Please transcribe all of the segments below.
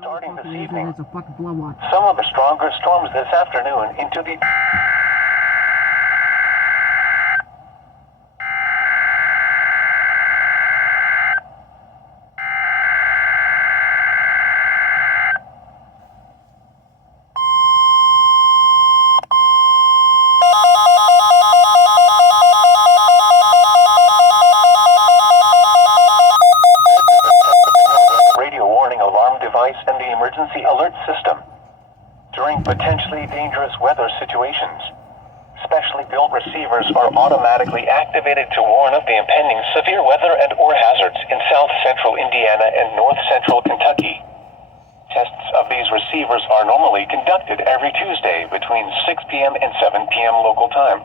starting this evening. It's a fucking blood watch. Some of the stronger storms this afternoon into the... radio warning alarm device and the emergency alert system. During potentially dangerous weather situations, specially built receivers are automatically activated to warn of the impending severe weather and or hazards in south central Indiana and north central Kentucky. Tests of these receivers are normally conducted every Tuesday between 6 p.m. and 7 p.m. local time,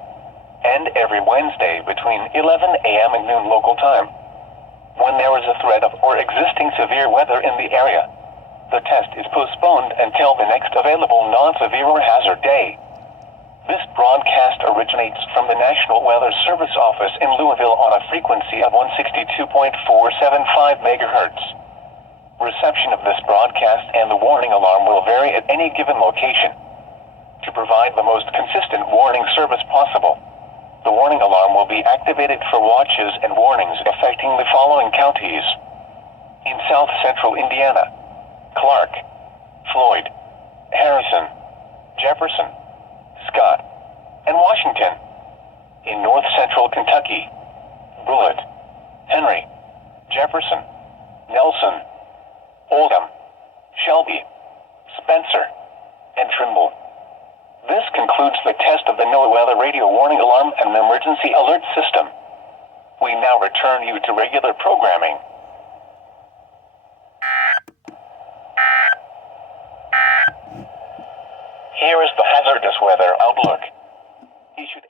and every Wednesday between 11 a.m. and noon local time. When there is a threat of or existing severe weather in the area, the test is postponed until the next available non-severe or hazard day. This broadcast originates from the National Weather Service Office in Louisville on a frequency of 162.475 MHz. Reception of this broadcast and the warning alarm will vary at any given location. To provide the most consistent warning service possible, the warning alarm will be activated for watches and warnings affecting the following counties. In south central Indiana: Clark, Floyd, Harrison, Jefferson, Scott, and Washington. In north central Kentucky: Bullitt, Henry, Jefferson, Nelson, Oldham, Shelby, Spencer, and Trimble. This concludes the test of the NOAA weather radio warning alarm and emergency alert system. We now return you to regular programming. Here is the hazardous weather outlook issued